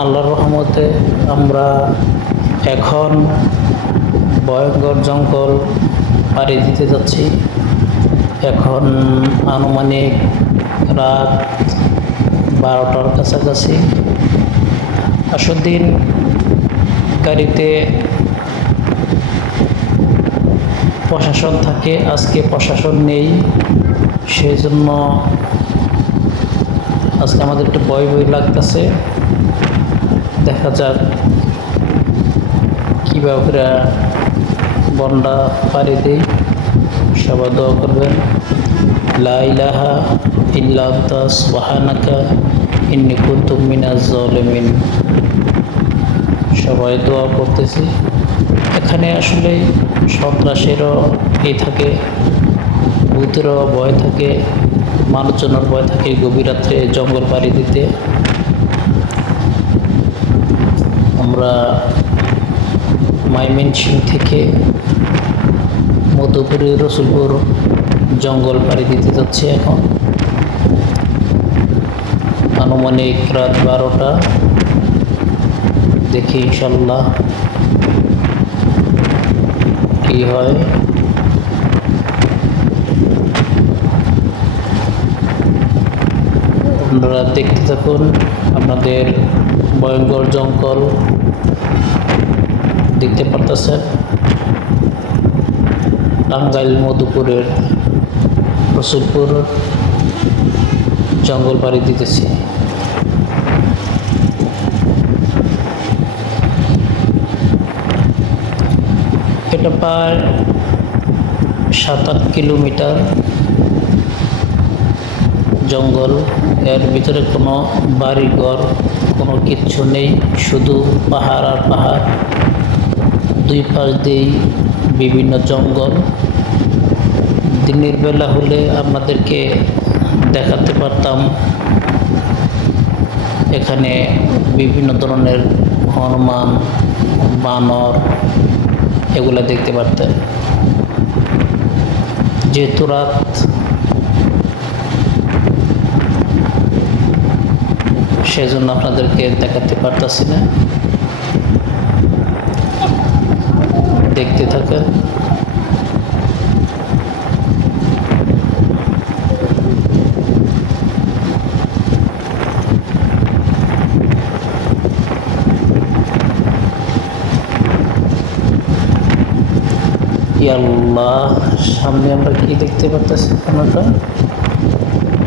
আল্লাহর রহমতে আমরা এখন ভয়ঙ্কর জঙ্গল পাড়ি দিতে যাচ্ছি। এখন আনুমানিক রাত 12টার কাছাকাছি। আসল দিন গাড়িতে প্রশাসন থাকে, আজকে প্রশাসন নেই, সেই জন্য আজকে আমাদের একটু ভয় ভয় লাগতেছে। দেখা যাক কীভাবে বন্ডা পাড়ি দেই। সবাই দোয়া করবেন। লা ইলাহা ইল্লা আনতা সুবহানাকা ইন্নী কুনতু মিনাজ জালিমিন। সবাই দোয়া করতেছি। এখানে আসলে সন্ত্রাসেরও থাকে, ভূতেরও ভয় থাকে, মানুষজনের ভয় থাকে গভীর রাত্রে জঙ্গল পাড়ি দিতে। আমরা ময়মনসিংহ থেকে মধুপুরের রসুলপুর জঙ্গল পাড়ি দিতে যাচ্ছে। এখন আনুমানিক রাত 12টা। দেখি ইনশাল্লাহ কি হয়। আপনারা দেখতে থাকুন। আপনাদের ভয়ঙ্কর জঙ্গল দেখতে পারতেছেন। টাঙ্গাইল মধুপুরের রসুলপুর জঙ্গল পাড়ি দিতেছি। এটা প্রায় 7-8 কিলোমিটার জঙ্গল। এর ভিতরে কোনো বাড়িঘর কোনো কিচ্ছু নেই, শুধু পাহাড় আর পাহাড়। দুই পাশ দিয়েই বিভিন্ন জঙ্গল। দিনের বেলা হলে আপনাদেরকে দেখাতে পারতাম। এখানে বিভিন্ন ধরনের হনুমান, বানর এগুলা দেখতে পারতেন। যেহেতু রাত, সেজন্য আপনাদেরকে দেখাতে পারতাছি না। দেখতে থাকেন। আল্লাহ, সামনে আমরা কি দেখতে পারতেছি? কোনটা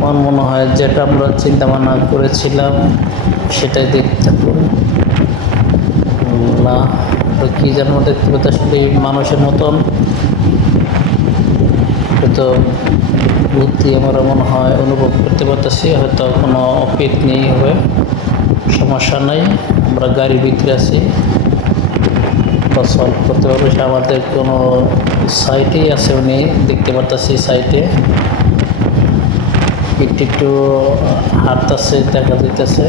আমার মনে হয় যেটা আমরা চিন্তা ভাবনা করেছিলাম সেটাই দেখতে থাকুন। না, কি যেন দেখতে পাচ্ছি, আসলে মানুষের মতন হয়তো বুদ্ধি আমার মনে হয় অনুভব করতে পারতেছি। হয়তো কোনো অপিত নেই, হবে সমস্যা নাই। আমরা গাড়ির ভিতরে আছি, সলভ করতে পারবো। সে আমাদের কোনো সাইটেই আছে, উনি দেখতে পারতেছি। সাইটে একটু একটু হাঁটতেছে, দেখা যাইতেছে।